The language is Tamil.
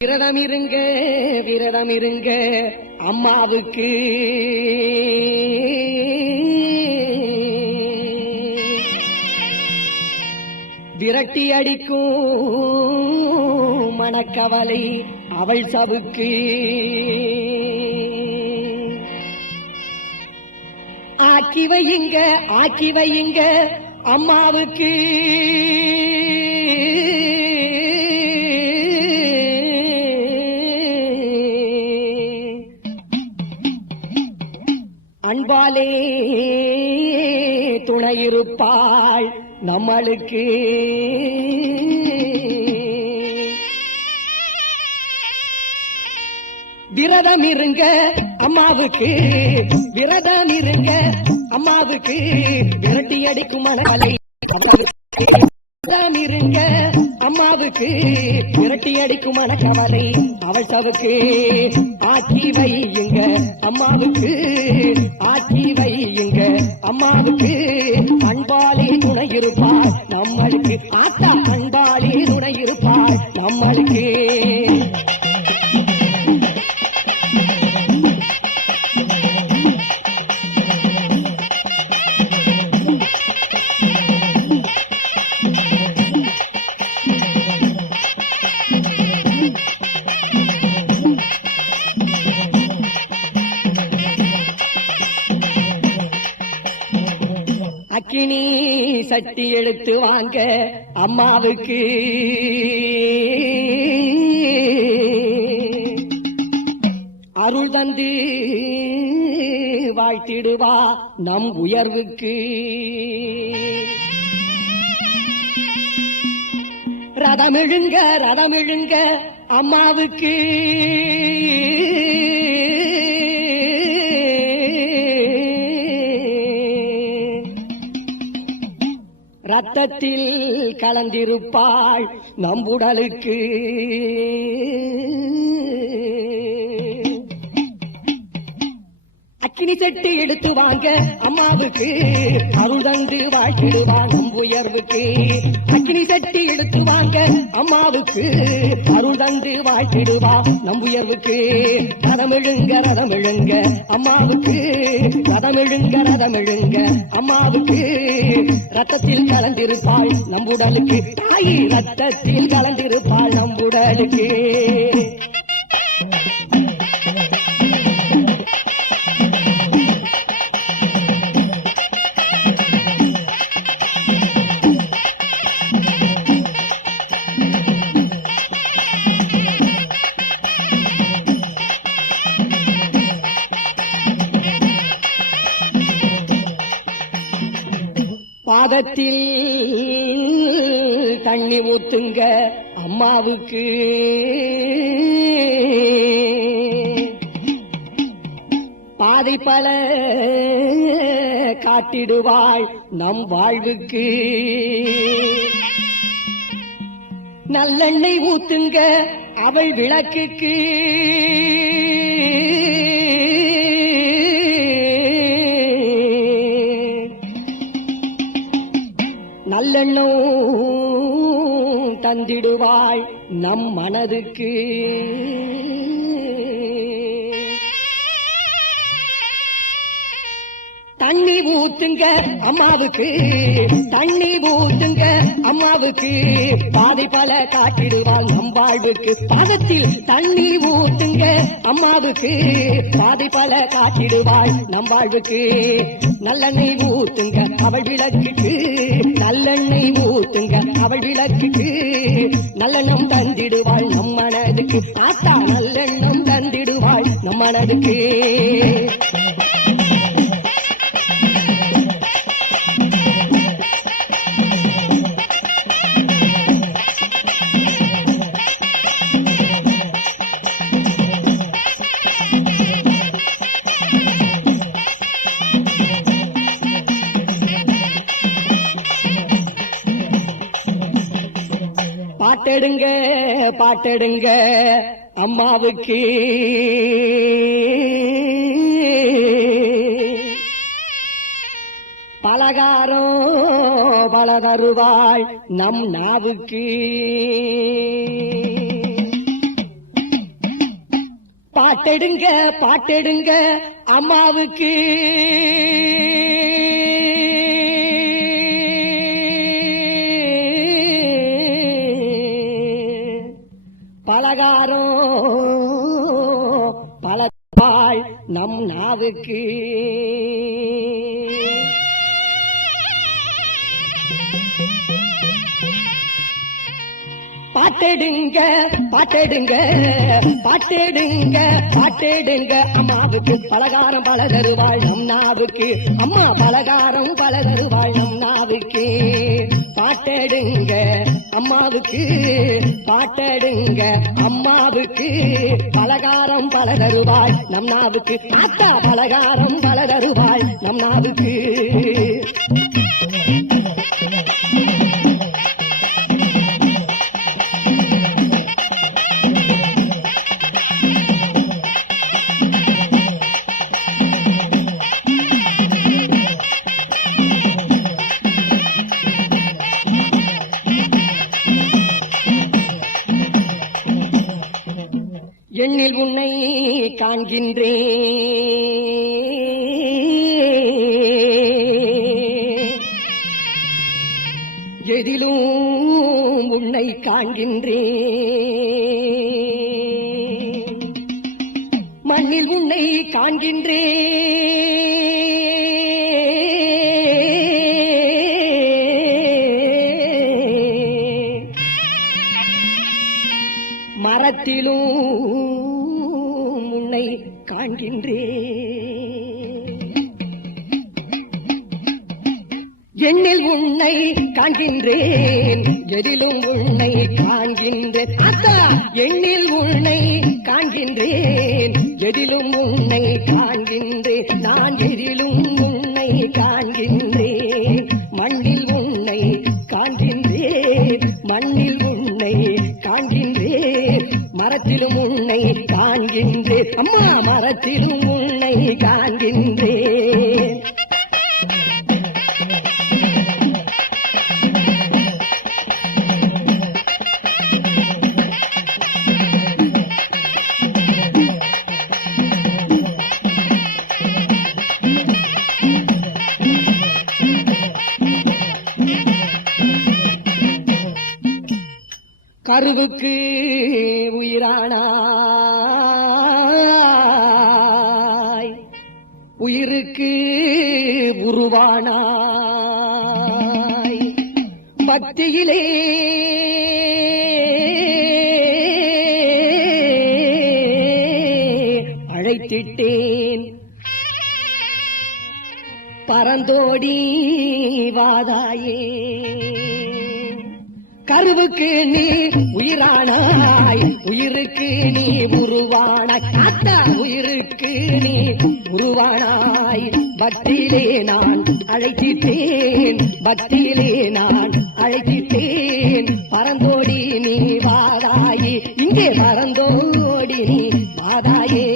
விரதம் இருங்க விரதம் இருங்க அம்மாவுக்கு விரட்டி அடிக்கும் மனக்கவலை அவள் சவுக்கு ஆக்கி வையுங்க அம்மாவுக்கு அன்பாலே துணையிருப்பாள் நம்மளுக்கு விரதம் இருங்க அம்மாவுக்கு விரதம் இருங்க அம்மாவுக்கு விரட்டி அடிக்கும் மனக்கவலை விரதம் இருங்க அம்மாவுக்கு விரட்டி அடிக்கும் மனக்கவலை அவள் சவுக்கு ஆக்கி வையுங்க அம்மாவுக்கு ஆக்கி வையுங்க அம்மாவுக்கு அன்பாலே துணை இருப்பாள் நம்மளுக்கு ஆத்தா அன்பாலே துணை இருப்பாள் நம்மளுக்கு அக்கினி சட்டி எடுத்து வாங்க அம்மாவுக்கு அருள் தந்து வாழ்த்திடுவா நம் உயர்வுக்கு ரதமிழுங்க அம்மாவுக்கு ரத்தத்தில் கலந்திருப்பாள் நம்புடலுக்கு அக்கினி சட்டி எடுத்து வாங்க அம்மாவுக்கு அருள் தந்து வாழ்த்திடுவான் நம் உயர்வுக்கு அக்கினி சட்டி எடுத்து வாங்க அம்மாவுக்கு அருள் தந்து வாழ்த்திடுவா நம் உயர்வுக்கு ரதமிழுங்க அம்மாவுக்கு ரதமிழுங்க அம்மாவுக்கு ரத்தத்தில் கலந்திருப்பாள் நம்புடலுக்கு தாயி ரத்தத்தில் கலந்திருப்பாள் நம்புடலுக்கு பாதத்தில் தண்ணி ஊத்துங்க அம்மாவுக்கு பாதை பல காட்டிடுவாள் நம் வாழ்வுக்கு நல்லெண்ணெய் ஊத்துங்க அவள் விளக்குக்கு நல்லெண்ணம் தந்திடுவாள் நம் மனதுக்கு தண்ணி ஊத்துங்க அம்மாவுக்கு பாதை பல காட்டிடுவாள் நம் வாழ்வுக்கு பாதத்தில் தண்ணி ஊத்துங்க அம்மாவுக்கு பாதை பல காட்டிடுவாள் நம் வாழ்வுக்கு நல்லெண்ணெய் ஊத்துங்க அவள் விளக்குக்கு நல்லெண்ணெய் ஊத்துங்க அவள் விளக்குக்கு நல்லெண்ணம் தந்திடுவாள் நம் மனதுக்கு ஆத்தா நல்லெண்ணம் தந்திடுவாள் நம் மனதுக்கு பாட்டெடுங்க அம்மாவுக்கு பலகாரம் பலதருவாள் நம் நாவுக்கு பாட்டெடுங்க பாட்டெடுங்க அம்மாவுக்கு பலகாரம் பலப்பாள் நம் நாவுக்கு பாட்டெடுங்க பாட்டெடுங்க பாட்டெடுங்க பாட்டெடுங்க அம்மாவுக்கு பலகாரம் பல தருவாள் நம் நாவுக்கு அம்மா பலகாரம் பல தருவாள் நம் நாவுக்கு பாட்டெடுங்க அம்மாவுக்கு பாட்டெடுங்க அம்மாவுக்கு பலகாரம் பல தருவாள் நம் நாவுக்கு தாத்தா பலகாரம் பல தருவாள் நம் நாவுக்கு எண்ணில் உன்னை காண்கின்றேன் எதிலும் உன்னை காண்கின்றேன் மண்ணில் உன்னை காண்கின்றேன் மரத்திலும் உன்னை காண்கின்றேன் எண்ணில் உன்னை காண்கின்றேன் எதிலும் உன்னை காண்கின்றேன் அத்தா எண்ணில் உன்னை காண்கின்றேன் எதிலும் உன்னை காண்கின்றேன் நான் எதிலும் உன்னை காண்கின்றேன் மண்ணில் உன்னை காண்கின்றேன் மண்ணில் உன்னை காண்கின்றேன் மரத்திலும் உன்னை காண்கின்றேன் அம்மா மரத்திலும் உன்னை காண்கின்றேன் கருவுக்கு உயிரானாய் உயிருக்கு உருவானாய் பக்தியிலே அழைத்திட்டேன் பரந்தோடி வாதாயே கருவுக்கு நீ உயிரானாய் உயிருக்கு நீ உருவானாய் அத்தா உயிருக்கு நீ உருவானாய் பக்தியிலே நான் அழைத்திட்டேன் பக்தியிலே நான் அழைத்திட்டேன் பரந்தோடி நீ வாதாயே இங்கே பரந்தோடி நீ வாதாயே